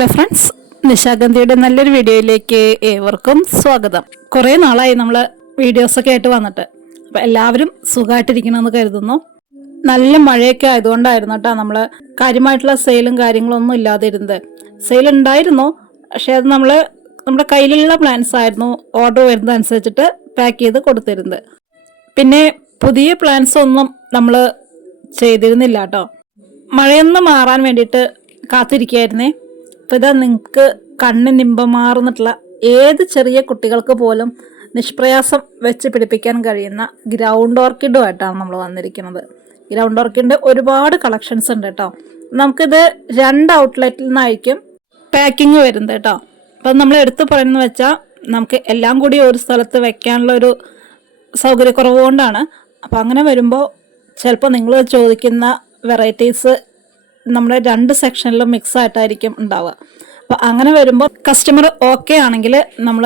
Hello friends, നിശാഗന്ധിയുടെ നല്ലൊരു വീഡിയോയിലേക്ക് ഏവർക്കും സ്വാഗതം. കുറേ നാളായി നമ്മൾ വീഡിയോസൊക്കെ ആയിട്ട് വന്നിട്ട്. അപ്പം എല്ലാവരും സുഖമായിട്ടിരിക്കണമെന്ന് കരുതുന്നു. നല്ല മഴയൊക്കെ ആയതുകൊണ്ടായിരുന്നു കേട്ടോ നമ്മൾ കാര്യമായിട്ടുള്ള സെയിലും കാര്യങ്ങളൊന്നും ഇല്ലാതിരുന്നത്. സെയിൽ ഉണ്ടായിരുന്നു, പക്ഷേ അത് നമ്മുടെ കയ്യിലുള്ള പ്ലാൻസ് ആയിരുന്നു ഓർഡർ വരുന്നതനുസരിച്ചിട്ട് പാക്ക് ചെയ്ത് കൊടുത്തിരുന്നത്. പിന്നെ പുതിയ പ്ലാൻസ് ഒന്നും നമ്മൾ ചെയ്തിരുന്നില്ല കേട്ടോ. മഴയൊന്ന് മാറാൻ വേണ്ടിയിട്ട് കാത്തിരിക്കുകയായിരുന്നേ. അപ്പോൾ ഇതാ നിങ്ങൾക്ക് കണ്ണിനിമ്പമാർന്നിട്ടുള്ള ഏത് ചെറിയ കുട്ടികൾക്ക് പോലും നിഷ്പ്രയാസം വെച്ച് പിടിപ്പിക്കാൻ കഴിയുന്ന ഗ്രൗണ്ട് ഓർക്കിഡുമായിട്ടാണ് നമ്മൾ വന്നിരിക്കുന്നത്. ഗ്രൗണ്ട് ഓർക്കിഡിൻ്റെ ഒരുപാട് കളക്ഷൻസ് ഉണ്ട് കേട്ടോ. നമുക്കിത് 2 ഔട്ട്ലെറ്റിൽ നിന്നായിരിക്കും പാക്കിങ് വരുന്നത് കേട്ടോ. അപ്പം നമ്മൾ എടുത്തു പറയുന്നത് വെച്ചാൽ നമുക്ക് എല്ലാം കൂടി ഒരു സ്ഥലത്ത് വെക്കാനുള്ള ഒരു സൗകര്യക്കുറവ് കൊണ്ടാണ്. അപ്പം അങ്ങനെ വരുമ്പോൾ ചിലപ്പോൾ നിങ്ങൾ ചോദിക്കുന്ന വെറൈറ്റീസ് നമ്മുടെ 2 സെക്ഷനിലും മിക്സ് ആയിട്ടായിരിക്കും ഉണ്ടാവുക. അപ്പോൾ അങ്ങനെ വരുമ്പോൾ കസ്റ്റമർ ഓക്കെ ആണെങ്കിൽ നമ്മൾ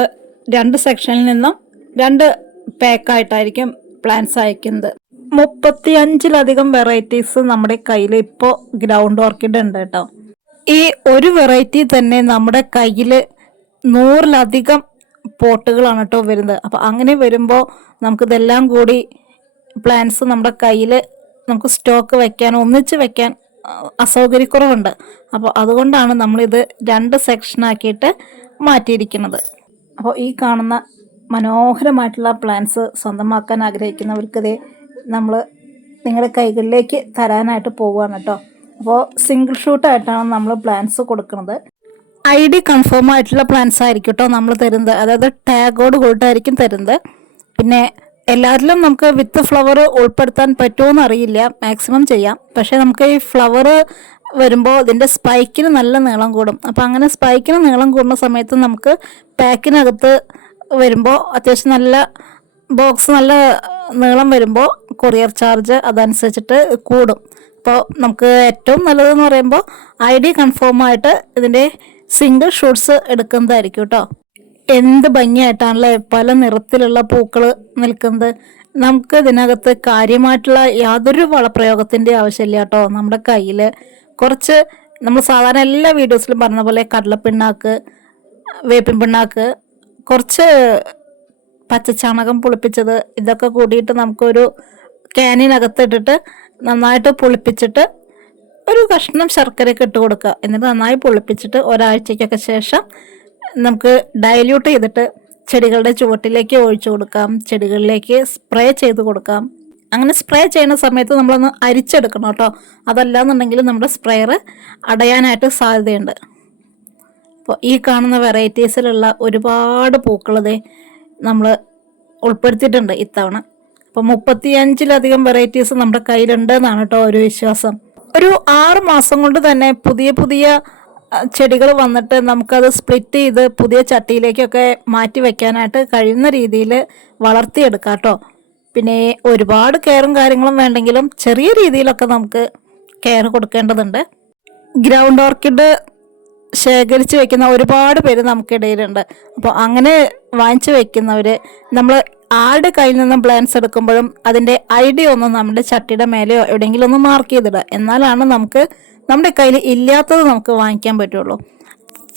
2 സെക്ഷനിൽ നിന്നും 2 പാക്കായിട്ടായിരിക്കും പ്ലാൻസ് അയക്കുന്നത്. 35-ലധികം വെറൈറ്റീസ് നമ്മുടെ കയ്യിൽ ഇപ്പോൾ ഗ്രൗണ്ട് ഓർക്കിഡ് ഉണ്ട് കേട്ടോ. ഈ ഒരു വെറൈറ്റി തന്നെ നമ്മുടെ കയ്യിൽ 100-ലധികം പോട്ടുകളാണ് കേട്ടോ വരുന്നത്. അപ്പോൾ അങ്ങനെ വരുമ്പോൾ നമുക്കിതെല്ലാം കൂടി പ്ലാന്റ്സ് നമ്മുടെ കയ്യിൽ നമുക്ക് സ്റ്റോക്ക് വെക്കാൻ, ഒന്നിച്ച് വെക്കാൻ അസൗകര്യക്കുറവുണ്ട്. അപ്പോൾ അതുകൊണ്ടാണ് നമ്മളിത് 2 സെക്ഷനാക്കിയിട്ട് മാറ്റിയിരിക്കുന്നത്. അപ്പോൾ ഈ കാണുന്ന മനോഹരമായിട്ടുള്ള പ്ലാന്റ്സ് സ്വന്തമാക്കാൻ ആഗ്രഹിക്കുന്നവർക്കിതേ നമ്മൾ നിങ്ങളുടെ കൈകളിലേക്ക് തരാനായിട്ട് പോവുകയാണ് കേട്ടോ. അപ്പോൾ സിംഗിൾ ഷൂട്ടായിട്ടാണ് നമ്മൾ പ്ലാന്റ്സ് കൊടുക്കുന്നത്. ID കൺഫേം ആയിട്ടുള്ള പ്ലാന്റ്സ് ആയിരിക്കും കേട്ടോ നമ്മൾ തരുന്നത്. അതായത് ടാഗോട് കൂട്ടായിരിക്കും തരുന്നത്. പിന്നെ എല്ലാവരിലും നമുക്ക് വിത്ത് ഫ്ലവർ ഉൾപ്പെടുത്താൻ പറ്റുമോയെന്ന് അറിയില്ല, മാക്സിമം ചെയ്യാം. പക്ഷേ നമുക്ക് ഈ ഫ്ലവർ വരുമ്പോൾ ഇതിൻ്റെ സ്പൈക്കിന് നല്ല നീളം കൂടും. അപ്പോൾ അങ്ങനെ സ്പൈക്കിന് നീളം കൂടുന്ന സമയത്ത് നമുക്ക് പാക്കിനകത്ത് വരുമ്പോൾ അത്യാവശ്യം നല്ല ബോക്സ് നല്ല നീളം വരുമ്പോൾ കൊറിയർ ചാർജ് അതനുസരിച്ചിട്ട് കൂടും. അപ്പോൾ നമുക്ക് ഏറ്റവും നല്ലതെന്ന് പറയുമ്പോൾ ID കൺഫേം ആയിട്ട് ഇതിൻ്റെ സിംഗിൾ ഷൂട്ട്സ് എടുക്കുന്നതായിരിക്കും കേട്ടോ. എന്ത് ഭംഗിയായിട്ടാണല്ലേ പല നിറത്തിലുള്ള പൂക്കൾ നിൽക്കുന്നത്. നമുക്ക് ഇതിനകത്ത് കാര്യമായിട്ടുള്ള യാതൊരു വളപ്രയോഗത്തിൻ്റെ ആവശ്യമില്ല കേട്ടോ. നമ്മുടെ കയ്യിൽ കുറച്ച് നമ്മൾ സാധാരണ എല്ലാ വീഡിയോസിലും പറഞ്ഞ പോലെ കടലപ്പിണ്ണാക്ക്, വേപ്പിൻ പിണ്ണാക്ക്, കുറച്ച് പച്ചച്ചാണകം പുളിപ്പിച്ചത്, ഇതൊക്കെ കൂടിയിട്ട് നമുക്കൊരു ക്യാനിനകത്തിട്ടിട്ട് നന്നായിട്ട് പുളിപ്പിച്ചിട്ട് ഒരു കഷ്ണം ശർക്കരയൊക്കെ ഇട്ട് കൊടുക്കുക. എന്നിട്ട് നന്നായി പുളിപ്പിച്ചിട്ട് ഒരാഴ്ചയ്ക്കൊക്കെ ശേഷം നമുക്ക് ഡയല്യൂട്ട് ചെയ്തിട്ട് ചെടികളുടെ ചുവട്ടിലേക്ക് ഒഴിച്ചു കൊടുക്കാം, ചെടികളിലേക്ക് സ്പ്രേ ചെയ്ത് കൊടുക്കാം. അങ്ങനെ സ്പ്രേ ചെയ്യുന്ന സമയത്ത് നമ്മളൊന്ന് അരിച്ചെടുക്കണം കേട്ടോ. അതല്ലാന്നുണ്ടെങ്കിൽ നമ്മുടെ സ്പ്രെയർ അടയാനായിട്ട് സാധ്യതയുണ്ട്. അപ്പോൾ ഈ കാണുന്ന വെറൈറ്റീസിലുള്ള ഒരുപാട് പൂക്കളതേ നമ്മൾ ഉൾപ്പെടുത്തിയിട്ടുണ്ട് ഇത്തവണ. അപ്പോൾ 35-ലധികം വെറൈറ്റീസ് നമ്മുടെ കയ്യിലുണ്ട് എന്നാണ് കേട്ടോ ഒരു വിശ്വാസം. ഒരു 6 മാസം കൊണ്ട് തന്നെ പുതിയ പുതിയ ചെടികൾ വന്നിട്ട് നമുക്കത് സ്പ്ലിറ്റ് ചെയ്ത് പുതിയ ചട്ടിയിലേക്കൊക്കെ മാറ്റി വെക്കാനായിട്ട് കഴിയുന്ന രീതിയിൽ വളർത്തിയെടുക്കാം കേട്ടോ. പിന്നെ ഒരുപാട് കെയറും കാര്യങ്ങളും വേണ്ടെങ്കിലും ചെറിയ രീതിയിലൊക്കെ നമുക്ക് കെയർ കൊടുക്കേണ്ടതുണ്ട്. ഗ്രൗണ്ട് ഓർക്കിഡ് ശേഖരിച്ച് വെക്കുന്ന ഒരുപാട് പേര് നമുക്കിടയിലുണ്ട്. അപ്പോൾ അങ്ങനെ വാങ്ങിച്ച് വെക്കുന്നവർ നമ്മൾ ആരുടെ കയ്യിൽ നിന്നും പ്ലാന്റ്സ് എടുക്കുമ്പോഴും അതിൻ്റെ ID ഒന്ന് നമ്മുടെ ചട്ടിയുടെ മേലെയോ എവിടെയെങ്കിലും ഒന്ന് മാർക്ക് ചെയ്തിടുക. എന്നാലാണ് നമുക്ക് നമ്മുടെ കയ്യിൽ ഇല്ലാത്തത് നമുക്ക് വാങ്ങിക്കാൻ പറ്റുള്ളൂ.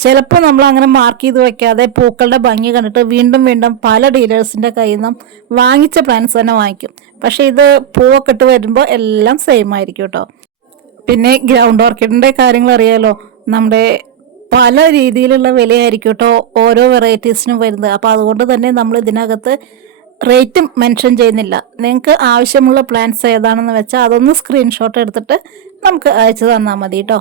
ചിലപ്പോൾ നമ്മൾ അങ്ങനെ മാർക്ക് ചെയ്ത് വെക്കാതെ പൂക്കളുടെ ഭംഗി കണ്ടിട്ട് വീണ്ടും വീണ്ടും പല ഡീലേഴ്സിൻ്റെ കയ്യിൽ നിന്നും വാങ്ങിച്ച പ്ലാന്റ്സ് തന്നെ വാങ്ങിക്കും. പക്ഷേ ഇത് പൂവൊക്കെ ഇട്ട് വരുമ്പോൾ എല്ലാം സെയിം ആയിരിക്കും കേട്ടോ. പിന്നെ ഗ്രൗണ്ട് ഓർക്കിഡിൻ്റെ കാര്യങ്ങൾ അറിയാലോ, നമ്മുടെ പല രീതിയിലുള്ള വിലയായിരിക്കും കേട്ടോ ഓരോ വെറൈറ്റീസിനും വരുന്നത്. അപ്പോൾ അതുകൊണ്ട് തന്നെ നമ്മൾ ഇതിനകത്ത് റേറ്റും മെൻഷൻ ചെയ്യുന്നില്ല. നിങ്ങൾക്ക് ആവശ്യമുള്ള പ്ലാന്റ്സ് ഏതാണെന്ന് വെച്ചാൽ അതൊന്ന് സ്ക്രീൻഷോട്ട് എടുത്തിട്ട് നമുക്ക് അയച്ചു തന്നാൽ മതി കേട്ടോ.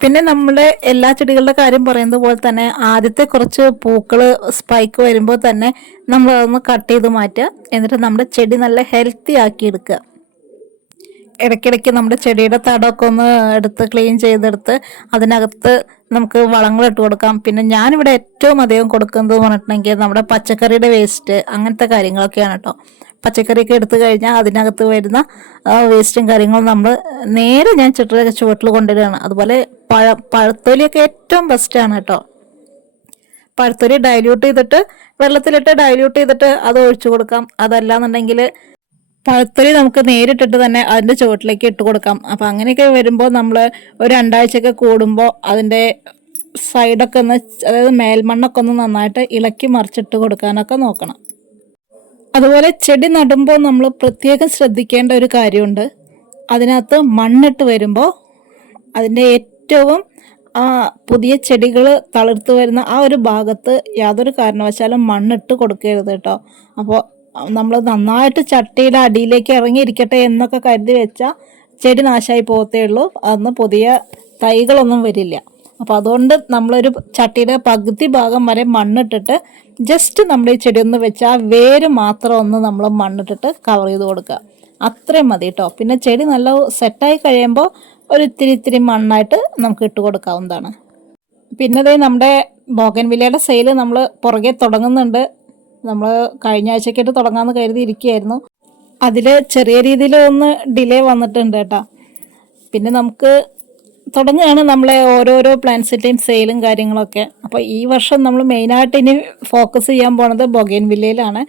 പിന്നെ നമ്മുടെ എല്ലാ ചെടികളുടെ കാര്യം പറയുന്നത് പോലെ തന്നെ ആദ്യത്തെ കുറച്ച് പൂക്കൾ സ്പൈക്ക് വരുമ്പോൾ തന്നെ നമ്മളതൊന്ന് കട്ട് ചെയ്ത് മാറ്റുക. എന്നിട്ട് നമ്മുടെ ചെടി നല്ല ഹെൽത്തി ആക്കി എടുക്കുക. ഇടയ്ക്കിടയ്ക്ക് നമ്മുടെ ചെടിയുടെ തടമൊക്കെ ഒന്ന് എടുത്ത് ക്ലീൻ ചെയ്തെടുത്ത് അതിനകത്ത് നമുക്ക് വളങ്ങൾ ഇട്ട് കൊടുക്കാം. പിന്നെ ഞാനിവിടെ ഏറ്റവും അധികം കൊടുക്കുന്നത് പറഞ്ഞിട്ടുണ്ടെങ്കിൽ നമ്മുടെ പച്ചക്കറിയുടെ വേസ്റ്റ് അങ്ങനത്തെ കാര്യങ്ങളൊക്കെയാണ് കേട്ടോ. പച്ചക്കറിയൊക്കെ എടുത്തു കഴിഞ്ഞാൽ അതിനകത്ത് വരുന്ന വേസ്റ്റും കാര്യങ്ങളും നമ്മൾ നേരെ ഞാൻ ചെടിയുടെ ചുവട്ടിൽ കൊണ്ടുവരികയാണ്. അതുപോലെ പഴത്തൊലിയൊക്കെ ഏറ്റവും ബെസ്റ്റാണ് കേട്ടോ. പഴത്തൊലി ഡൈല്യൂട്ട് ചെയ്തിട്ട് വെള്ളത്തിലിട്ട് ഡൈല്യൂട്ട് ചെയ്തിട്ട് അത് ഒഴിച്ചു കൊടുക്കാം. അതല്ലാന്നുണ്ടെങ്കിൽ പഴത്തൊലി നമുക്ക് നേരിട്ടിട്ട് തന്നെ അതിൻ്റെ ചുവട്ടിലേക്ക് ഇട്ട് കൊടുക്കാം. അപ്പോൾ അങ്ങനെയൊക്കെ വരുമ്പോൾ നമ്മൾ ഒരു 2 ആഴ്ചയൊക്കെ കൂടുമ്പോൾ അതിൻ്റെ സൈഡൊക്കെ ഒന്ന്, അതായത് മേൽമണ്ണൊക്കെ ഒന്ന് നന്നായിട്ട് ഇളക്കി മറിച്ചിട്ട് കൊടുക്കാനൊക്കെ നോക്കണം. അതുപോലെ ചെടി നടുമ്പോൾ നമ്മൾ പ്രത്യേകം ശ്രദ്ധിക്കേണ്ട ഒരു കാര്യമുണ്ട്. അതിനകത്ത് മണ്ണിട്ട് വരുമ്പോൾ അതിൻ്റെ ഏറ്റവും പുതിയ ചെടികൾ തളിർത്ത് വരുന്ന ആ ഒരു ഭാഗത്ത് യാതൊരു കാരണവശാലും മണ്ണിട്ട് കൊടുക്കരുത് കേട്ടോ. അപ്പോൾ നമ്മൾ നന്നായിട്ട് ചട്ടിയുടെ അടിയിലേക്ക് ഇറങ്ങിയിരിക്കട്ടെ എന്നൊക്കെ കരുതി വെച്ചാൽ ചെടി നാശമായി പോകത്തേ ഉള്ളൂ. അന്ന് പുതിയ തൈകളൊന്നും വരില്ല. അപ്പോൾ അതുകൊണ്ട് നമ്മളൊരു ചട്ടിയുടെ പകുതി ഭാഗം വരെ മണ്ണിട്ടിട്ട് ജസ്റ്റ് നമ്മുടെ ഈ ചെടി ഒന്ന് വെച്ചാൽ ആ വേര് മാത്രം ഒന്ന് നമ്മൾ മണ്ണിട്ടിട്ട് കവർ ചെയ്ത് കൊടുക്കുക. അത്രയും മതി കേട്ടോ. പിന്നെ ചെടി നല്ല സെറ്റായി കഴിയുമ്പോൾ ഒരു ഇത്തിരി മണ്ണായിട്ട് നമുക്ക് ഇട്ട് കൊടുക്കാവുന്നതാണ്. പിന്നെ ദേ നമ്മുടെ ബോഗൻവില്ലയുടെ സെയിൽ നമ്മൾ പുറകെ തുടങ്ങുന്നുണ്ട്. നമ്മൾ കഴിഞ്ഞ ആഴ്ചക്കായിട്ട് തുടങ്ങാമെന്ന് കരുതി ഇരിക്കുകയായിരുന്നു. അതിൽ ചെറിയ രീതിയിൽ ഒന്ന് ഡിലേ വന്നിട്ടുണ്ട് കേട്ടോ. പിന്നെ നമുക്ക് തുടങ്ങുകയാണ് നമ്മളെ ഓരോരോ പ്ലാന്റ്സിൻ്റെയും സെയിലും കാര്യങ്ങളൊക്കെ. അപ്പോൾ ഈ വർഷം നമ്മൾ മെയിനായിട്ട് ഇനി ഫോക്കസ് ചെയ്യാൻ പോണത് ബൊഗൈൻവില്ലയിലാണ്.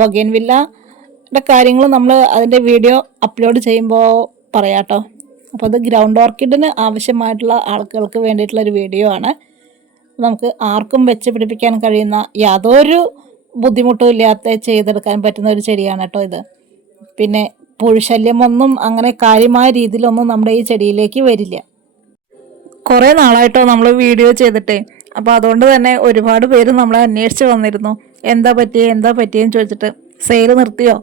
ബൊഗൈൻവില്ലയുടെ കാര്യങ്ങൾ നമ്മൾ അതിൻ്റെ വീഡിയോ അപ്ലോഡ് ചെയ്യുമ്പോൾ പറയാം കേട്ടോ. അപ്പോൾ അത് ഗ്രൗണ്ട് ഓർക്കിഡിന് ആവശ്യമായിട്ടുള്ള ആളുകൾക്ക് വേണ്ടിയിട്ടുള്ളൊരു വീഡിയോ ആണ്. നമുക്ക് ആർക്കും വെച്ച് പിടിപ്പിക്കാൻ കഴിയുന്ന യാതൊരു ബുദ്ധിമുട്ടും ഇല്ലാത്ത ചെയ്തെടുക്കാൻ പറ്റുന്ന ഒരു ചെടിയാണ് കേട്ടോ ഇത്. പിന്നെ പുഴുശല്യമൊന്നും അങ്ങനെ കാര്യമായ രീതിയിലൊന്നും നമ്മുടെ ഈ ചെടിയിലേക്ക് വരില്ല. കുറേ നാളായിട്ടോ നമ്മൾ വീഡിയോ ചെയ്തിട്ടേ. അപ്പോൾ അതുകൊണ്ട് തന്നെ ഒരുപാട് പേര് നമ്മളെ അന്വേഷിച്ച് വന്നിരുന്നു. എന്താ പറ്റിയെന്ന് ചോദിച്ചിട്ട്, സെയിൽ നിർത്തിയോ,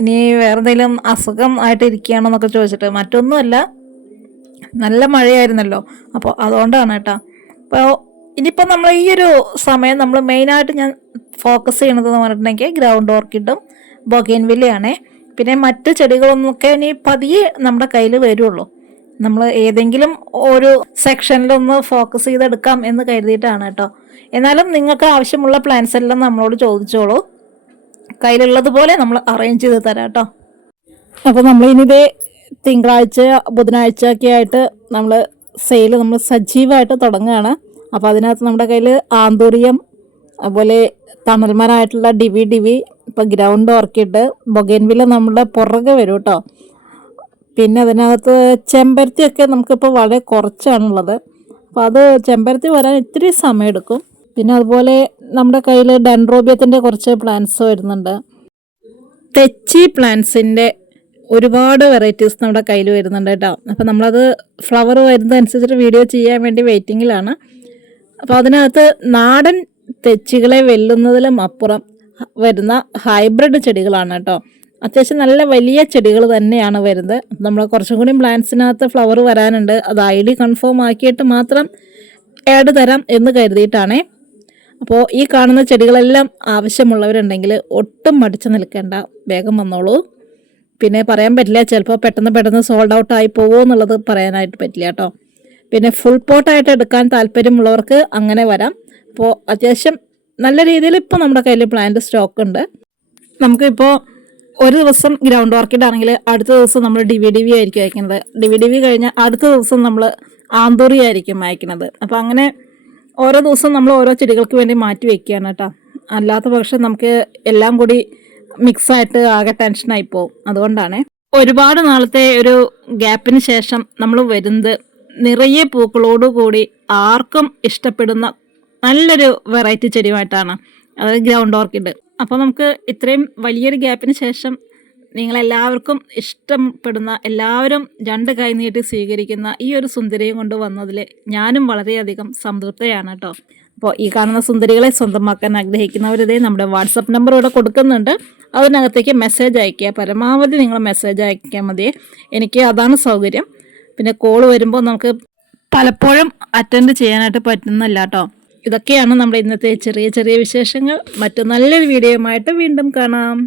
ഇനി വേറെ എന്തെങ്കിലും അസുഖം ആയിട്ട് ഇരിക്കുകയാണോ എന്നൊക്കെ ചോദിച്ചിട്ട്. മറ്റൊന്നുമല്ല, നല്ല മഴയായിരുന്നല്ലോ, അപ്പോൾ അതുകൊണ്ടാണ് കേട്ടോ. അപ്പോൾ ഇനിയിപ്പോൾ നമ്മൾ ഈ ഒരു സമയം നമ്മൾ മെയിനായിട്ട് ഞാൻ ഫോക്കസ് ചെയ്യണതെന്ന് പറഞ്ഞിട്ടുണ്ടെങ്കിൽ ഗ്രൗണ്ട് ഓർക്കിഡും ബൊഗൈൻവില്ലയാണേ. പിന്നെ മറ്റ് ചെടികളൊന്നൊക്കെ ഇനി പതിയെ നമ്മുടെ കയ്യിൽ വരുള്ളൂ. നമ്മൾ ഏതെങ്കിലും ഒരു സെക്ഷനിലൊന്ന് ഫോക്കസ് ചെയ്തെടുക്കാം എന്ന് കരുതിയിട്ടാണ് കേട്ടോ. എന്നാലും നിങ്ങൾക്ക് ആവശ്യമുള്ള പ്ലാന്റ്സ് എല്ലാം നമ്മളോട് ചോദിച്ചോളൂ, കയ്യിലുള്ളതുപോലെ നമ്മൾ അറേഞ്ച് ചെയ്ത് തരാം കേട്ടോ. അപ്പോൾ നമ്മളിനിതേ തിങ്കളാഴ്ച ബുധനാഴ്ച ഒക്കെ ആയിട്ട് നമ്മൾ സെയിൽ നമ്മൾ സജീവമായിട്ട് തുടങ്ങുകയാണ്. അപ്പോൾ അതിനകത്ത് നമ്മുടെ കയ്യിൽ ആന്തൂറിയം, അതുപോലെ തണൽമരമായിട്ടുള്ള ഡിവി, ഇപ്പോൾ ഗ്രൗണ്ട് ഓർക്കിഡ്, ബൊഗൈൻവില്ല നമ്മളുടെ പുറകെ വരും കേട്ടോ. പിന്നെ അതിനകത്ത് ചെമ്പരത്തിയൊക്കെ നമുക്കിപ്പോൾ വളരെ കുറച്ചാണുള്ളത്. അപ്പോൾ അത് ചെമ്പരത്തി വരാൻ ഇത്തിരി സമയമെടുക്കും. പിന്നെ അതുപോലെ നമ്മുടെ കയ്യിൽ ഡെൻഡ്രോബിയത്തിൻ്റെ കുറച്ച് പ്ലാന്റ്സ് വരുന്നുണ്ട്. തെച്ചി പ്ലാന്റ്സിൻ്റെ ഒരുപാട് വെറൈറ്റീസ് നമ്മുടെ കയ്യിൽ വരുന്നുണ്ട് കേട്ടോ. അപ്പോൾ നമ്മളത് ഫ്ലവർ വരുന്നതനുസരിച്ചിട്ട് വീഡിയോ ചെയ്യാൻ വേണ്ടി വെയിറ്റിങ്ങിലാണ്. അപ്പോൾ അതിനകത്ത് നാടൻ തെച്ചികളെ വെല്ലുന്നതിലും അപ്പുറം വരുന്ന ഹൈബ്രിഡ് ചെടികളാണ് കേട്ടോ. അത്യാവശ്യം നല്ല വലിയ ചെടികൾ തന്നെയാണ് വരുന്നത്. നമ്മൾ കുറച്ചും കൂടി പ്ലാന്റ്സിനകത്ത് ഫ്ലവർ വരാനുണ്ട്. അത് ID കൺഫേം ആക്കിയിട്ട് മാത്രം ആഡ് തരാം എന്ന് കരുതിയിട്ടാണേ. അപ്പോൾ ഈ കാണുന്ന ചെടികളെല്ലാം ആവശ്യമുള്ളവരുണ്ടെങ്കിൽ ഒട്ടും മടിച്ചു നിൽക്കേണ്ട, വേഗം വന്നോളൂ. പിന്നെ പറയാൻ പറ്റില്ല, ചിലപ്പോൾ പെട്ടെന്ന് സോൾഡ് ഔട്ട് ആയി പോകുമോ എന്നുള്ളത് പറയാനായിട്ട് പറ്റില്ല കേട്ടോ. പിന്നെ ഫുൾ പോട്ടായിട്ട് എടുക്കാൻ താല്പര്യമുള്ളവർക്ക് അങ്ങനെ വരാം. അപ്പോൾ അത്യാവശ്യം നല്ല രീതിയിൽ ഇപ്പോൾ നമ്മുടെ കയ്യിൽ പ്ലാന്റ് സ്റ്റോക്ക് ഉണ്ട്. നമുക്കിപ്പോൾ ഒരു ദിവസം ഗ്രൗണ്ട് ഓർക്കിഡ് ആണെങ്കിൽ അടുത്ത ദിവസം നമ്മൾ DV ആയിരിക്കും അയക്കുന്നത്. DV കഴിഞ്ഞാൽ അടുത്ത ദിവസം നമ്മൾ ആന്തൂറി ആയിരിക്കും അയക്കുന്നത്. അപ്പോൾ അങ്ങനെ ഓരോ ദിവസം നമ്മൾ ഓരോ ചെടികൾക്ക് വേണ്ടി മാറ്റി വെക്കുകയാണ് കേട്ടോ. അല്ലാത്ത പക്ഷം നമുക്ക് എല്ലാം കൂടി മിക്സായിട്ട് ആകെ ടെൻഷനായി പോകും. അതുകൊണ്ടാണ് ഒരുപാട് നാളത്തെ ഒരു ഗ്യാപ്പിന് ശേഷം നമ്മൾ വരുന്നത് നിറയെ പൂക്കളോടുകൂടി ആർക്കും ഇഷ്ടപ്പെടുന്ന നല്ലൊരു വെറൈറ്റി ചെടിയുമായിട്ടാണ്, അതായത് ഗ്രൗണ്ട് ഓർക്കിഡ്. അപ്പോൾ നമുക്ക് ഇത്രയും വലിയൊരു ഗ്യാപ്പിന് ശേഷം നിങ്ങളെല്ലാവർക്കും ഇഷ്ടപ്പെടുന്ന, എല്ലാവരും രണ്ട് കൈ നീട്ടി സ്വീകരിക്കുന്ന ഈ ഒരു സുന്ദരിയും കൊണ്ട് വന്നതിൽ ഞാനും വളരെയധികം സംതൃപ്തയാണ് കേട്ടോ. അപ്പോൾ ഈ കാണുന്ന സുന്ദരികളെ സ്വന്തമാക്കാൻ ആഗ്രഹിക്കുന്നവരിതേ നമ്മുടെ വാട്സപ്പ് നമ്പർ ഇവിടെ കൊടുക്കുന്നുണ്ട്. അതിനകത്തേക്ക് മെസ്സേജ് അയയ്ക്കുക. പരമാവധി നിങ്ങൾ മെസ്സേജ് അയയ്ക്കാൻ മതിയേ, എനിക്ക് അതാണ് സൗകര്യം. പിന്നെ കോൾ വരുമ്പോൾ നമുക്ക് പലപ്പോഴും അറ്റൻഡ് ചെയ്യാനായിട്ട് പറ്റുന്നില്ല കേട്ടോ. ഇതൊക്കെയാണ് നമ്മുടെ ഇന്നത്തെ ചെറിയ വിശേഷങ്ങൾ. മറ്റു നല്ലൊരു വീഡിയോയുമായിട്ട് വീണ്ടും കാണാം.